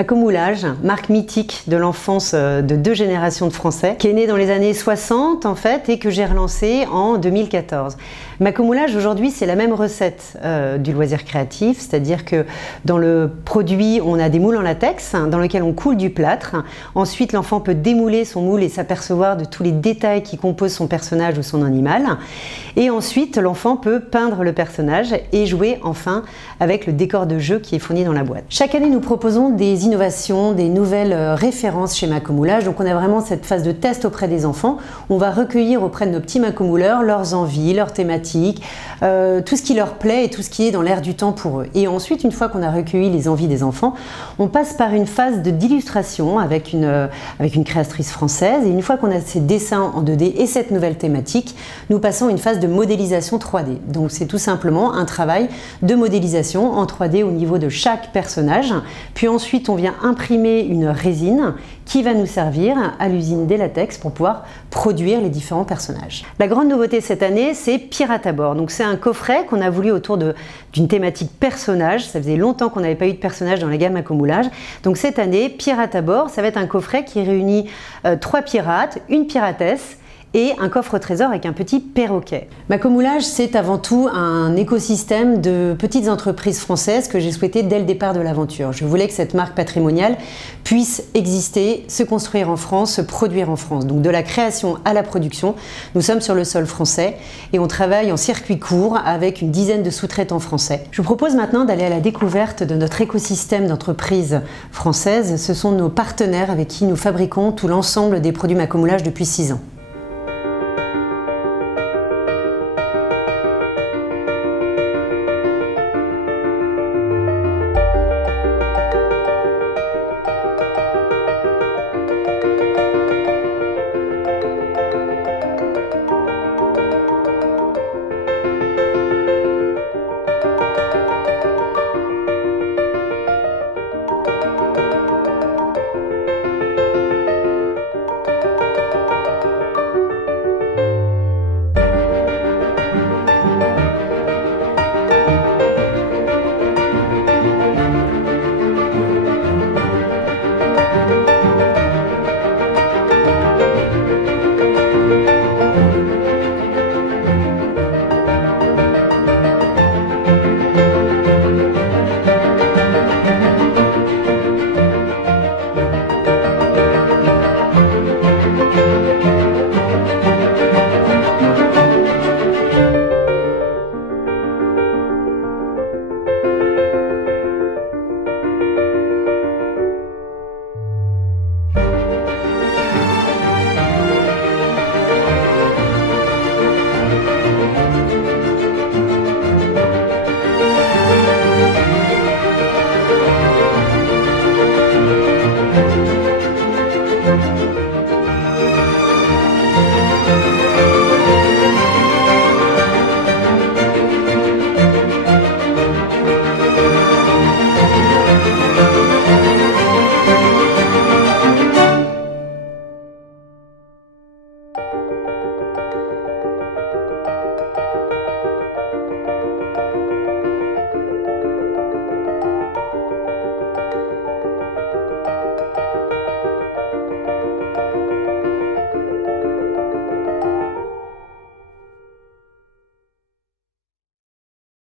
Macomoulage, marque mythique de l'enfance de 2 générations de Français, qui est née dans les années 60 en fait et que j'ai relancé en 2014. Macomoulage aujourd'hui c'est la même recette du loisir créatif, c'est-à-dire que dans le produit on a des moules en latex dans lesquels on coule du plâtre. Ensuite l'enfant peut démouler son moule et s'apercevoir de tous les détails qui composent son personnage ou son animal. Et ensuite l'enfant peut peindre le personnage et jouer enfin avec le décor de jeu qui est fourni dans la boîte. Chaque année nous proposons des innovations, des nouvelles références chez Macomoulage. Donc on a vraiment cette phase de test auprès des enfants. On va recueillir auprès de nos petits macomouleurs leurs envies, leurs thématiques, tout ce qui leur plaît et tout ce qui est dans l'air du temps pour eux. Et ensuite, une fois qu'on a recueilli les envies des enfants, on passe par une phase d'illustration avec une créatrice française. Et une fois qu'on a ces dessins en 2D et cette nouvelle thématique, nous passons à une phase de modélisation 3D. Donc c'est tout simplement un travail de modélisation en 3D au niveau de chaque personnage. Puis ensuite, on vient imprimer une résine qui va nous servir à l'usine des latex pour pouvoir produire les différents personnages. La grande nouveauté cette année, c'est Pirate à bord. Donc c'est un coffret qu'on a voulu autour d'une thématique personnage. Ça faisait longtemps qu'on n'avait pas eu de personnage dans la gamme Macomoulage. Donc cette année, Pirate à bord, ça va être un coffret qui réunit 3 pirates, une piratesse et un coffre-trésor avec un petit perroquet. Macomoulage, c'est avant tout un écosystème de petites entreprises françaises que j'ai souhaité dès le départ de l'aventure. Je voulais que cette marque patrimoniale puisse exister, se construire en France, se produire en France. Donc de la création à la production, nous sommes sur le sol français et on travaille en circuit court avec une dizaine de sous-traitants français. Je vous propose maintenant d'aller à la découverte de notre écosystème d'entreprises françaises. Ce sont nos partenaires avec qui nous fabriquons tout l'ensemble des produits Macomoulage depuis 6 ans.